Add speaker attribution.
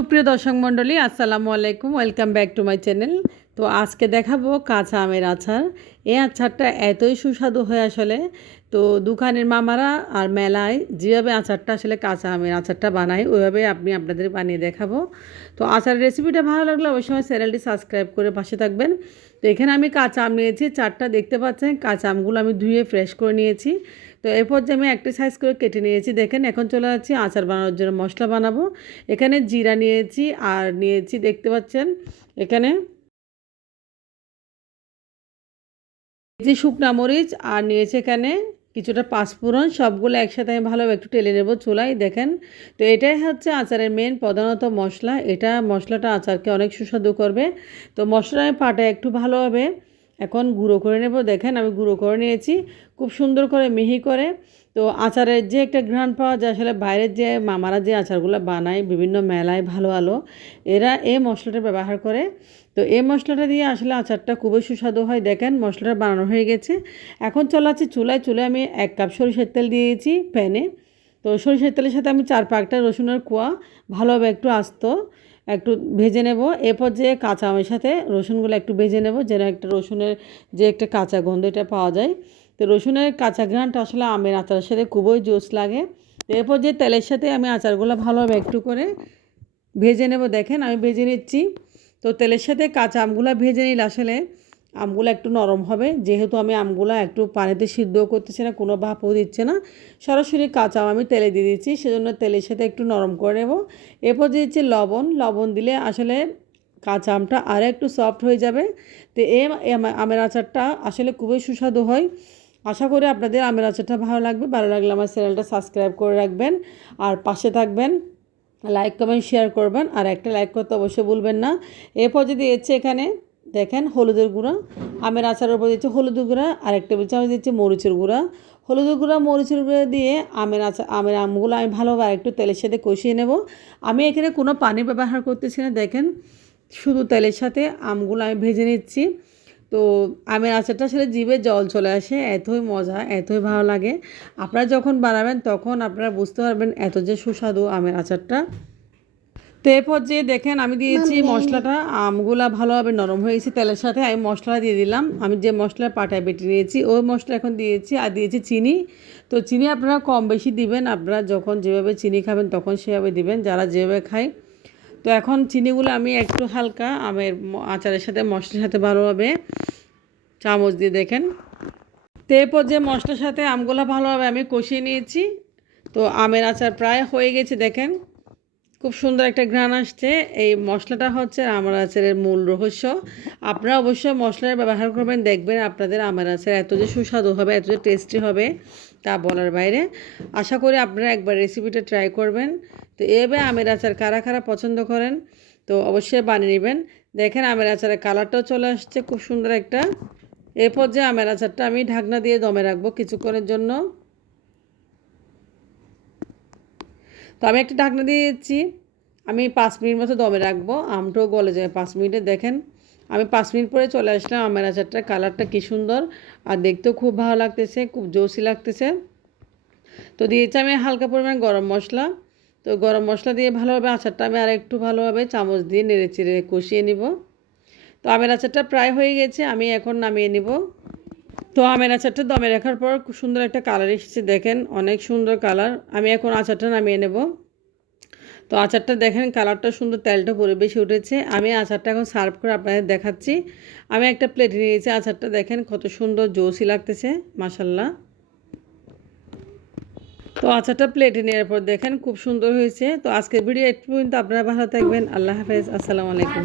Speaker 1: সুপ্রিয় দর্শক মণ্ডলী আসসালামু আলাইকুম। Welcome back to my channel তো আজকে দেখাবো কাঁচা আমের আচার। এই আচারটা এতই সুস্বাদু হয় আসলে। তো দোকানের মামারা আর মেলায় যেভাবে আচারটা আসলে কাঁচা আমের আচারটা বানায় ওইভাবে আপনি আপনাদের বানিয়ে দেখাবো। তো আচারের রেসিপিটা ভালো লাগলে আমার চ্যানেলটি সাবস্ক্রাইব করে পাশে থাকবেন। তো এখানে আমি কাঁচা আম নিয়েছি, চারটা দেখতে পাচ্ছেন। কাঁচা আমগুলো আমি ধুয়ে ফ্রেশ করে নিয়েছি। তো এরপর যে আমি একটা সাইজ করে কেটে নিয়েছি। দেখেন, এখন চলে যাচ্ছি আচার বানানোর জন্য মশলা বানাবো। এখানে জিরা নিয়েছি আর নিয়েছি দেখতে পাচ্ছেন, এখানে নিয়েছি শুকনা মরিচ আর নিয়েছে এখানে কিছুটা পাঁচফোড়ন, সবগুলো একসাথে আমি ভালো একটু টেলে নেব চুলাই দেখেন। তো এটাই হচ্ছে আচারের মেন প্রধানত মশলা। এটা মশলাটা আচারকে অনেক সুস্বাদু করবে। তো মশলা আমি পাটা একটু ভালোভাবে এখন গুঁড়ো করে নেব। দেখেন, আমি গুঁড়ো করে নিয়েছি, খুব সুন্দর করে মিহি করে। তো আচারের যে একটা ঘ্রাণ পাওয়া যায়, আসলে বাইরের যে মামারা যে আচারগুলো বানায়, বিভিন্ন মেলায় ভালো ভালো এরা এই মশলাটা ব্যবহার করে। তো এই মশলাটা দিয়ে আসলে আচারটা খুবই সুস্বাদু হয়। দেখেন মশলাটা বানানো হয়ে গেছে। এখন চলে আছে চুলায়। চুলে আমি এক কাপ সরিষার তেল দিয়েছি প্যানে। তো সরিষার তেলের সাথে আমি চার পাকটা রসুনের কোয়া ভালোভাবে একটু আস্ত একটু ভেজে নেব। এরপর যে কাঁচা আমের সাথে রসুনগুলো একটু ভেজে নেব, যেন একটা রসুনের যে একটা কাঁচা গন্ধ এটা পাওয়া যায়। তো রসুনের কাঁচা ঘ্রাণটা আসলে আমের আচারের সাথে খুবই জোস লাগে। এরপর যে তেলের সাথে আমি আচারগুলো ভালোভাবে একটু করে ভেজে নেব। দেখেন আমি ভেজে নিচ্ছি। তো তেলের সাথে কাঁচা আমগুলো ভেজে নিলে আসলে আমগুলো একটু নরম হবে। যেহেতু আমি আমগুলো একটু পানিতে সিদ্ধ করতেছি না, কোনো ভাপও দিচ্ছে না। সরাসরি কাঁচা আম আমি তেলে দিয়ে দিচ্ছি, সেজন্য তেলের সাথে একটু নরম করে নেব। এরপর দিচ্ছি লবণ। লবণ দিলে আসলে কাঁচা আমটা আরও একটু সফট হয়ে যাবে। তো এই আমের আচারটা আসলে খুবই সুস্বাদু হয়। আশা করি আপনাদের আমের আচারটা ভালো লাগবে। ভালো লাগলে আমার চ্যানেলটা সাবস্ক্রাইব করে রাখবেন। আর পাশে থাকবেন। লাইক কমেন্ট শেয়ার করবেন। আর একটা লাইক করতে অবশ্যই ভুলবেন না। এরপর যদি এসছে এখানে, দেখেন হলুদের গুঁড়া। আমের আচারের উপর দিচ্ছে হলুদের গুঁড়া। আর একটা আমি দিচ্ছি মরিচের গুঁড়া। হলুদের গুঁড়া, মরিচের গুঁড়া দিয়ে আমের আচার আমের আমগুলো আমি ভালোভাবে একটু তেলের সাথে কষিয়ে নেব। আমি এখানে কোনো পানি ব্যবহার করতেছি না। দেখেন, শুধু তেলের সাথে আমগুলো আমি ভেজে নিচ্ছি। তো আমের আচারটা আসলে জিভে জল চলে আসে এতই মজা এতই ভালো লাগে। আপনারা যখন বানাবেন তখন আপনারা বুঝতে পারবেন এত যে সুস্বাদু আমের আচারটা। তো এরপর যে দেখেন আমি দিয়েছি মশলাটা আমগুলা ভালোভাবে নরম হয়ে গেছে তেলের সাথে আমি মশলা দিয়ে দিলাম। আমি যে মশলা পাটায় বেটে নিয়েছি ওই মশলা এখন দিয়েছি আর দিয়েছি চিনি। তো চিনি আপনারা কম বেশি দিবেন আপনারা যখন যেভাবে চিনি খাবেন তখন সেভাবে দিবেন যারা যেভাবে খায়। তো এখন চিনিগুলো আমি একটু হালকা আমের আচারের সাথে, মশলার সাথে ভালোভাবে চামচ দিয়ে দেখেন। তো এরপর যে মশলার সাথে আমগুলো ভালোভাবে আমি কষিয়ে নিয়েছি, তো আমের আচার প্রায় হয়ে গেছে, দেখেন। খুব সুন্দর একটা ঘ্রাণ আসছে। এই মশলাটা হচ্ছে আমার আচারের মূল রহস্য। আপনারা অবশ্যই মশলার ব্যবহার করবেন, দেখবেন আপনাদের আমার আচার এত যে সুস্বাদু হবে, এত যে টেস্টি হবে তা বলার বাইরে। আশা করি আপনারা একবার রেসিপিটা ট্রাই করবেন। তো এভাবে আমের আচার কারা কারা পছন্দ করেন, তো অবশ্যই বানিয়ে নেবেন। দেখেন আমের আচারের কালারটাও চলে আসছে, খুব সুন্দর একটা। এরপর যে আমের আচারটা আমি ঢাকনা দিয়ে দমে রাখব কিছুক্ষণের জন্য। তো আমি একটা ঢাকনা দিয়ে দিচ্ছি আমি পাঁচ মিনিট মতো দমে রাখব। আমটাও গলে যায় পাঁচ মিনিটে দেখেন, আমি পাঁচ মিনিট পরে চলে আসলাম। আমের আচারটার কালারটা কী সুন্দর আর দেখতেও খুব ভালো লাগতেছে, খুব জোসি লাগতেছে। তো দিয়েছি আমি হালকা পরিমাণ গরম মশলা। তো গরম মশলা দিয়ে ভালোভাবে আচারটা আমি আর একটু ভালোভাবে চামচ দিয়ে নেড়ে চেড়ে কষিয়ে নিব। তো আমের আচারটা প্রায় হয়ে গেছে। আমি এখন নামিয়ে নিব। তো আমের আচারটা দমে রাখার পর খুব সুন্দর একটা কালার এসেছে, দেখেন, অনেক সুন্দর কালার আমি এখন আচারটা নামিয়ে নেব। তো আচারটা দেখেন কালারটা সুন্দর তেলটা পরে বেশি উঠেছে। আমি আচারটা এখন সার্ভ করে আপনাদের দেখাচ্ছি। আমি একটা প্লেটে নিয়েছি, আচারটা দেখেন কত সুন্দর জোসি লাগতেছে মাসাল্লাহ তো আচারটা প্লেটে নেওয়ার পর দেখেন, খুব সুন্দর হয়েছে। তো আজকের ভিডিও একটু পর্যন্ত, আপনারা ভালো থাকবেন। আল্লাহ হাফেজ, আসসালামু আলাইকুম।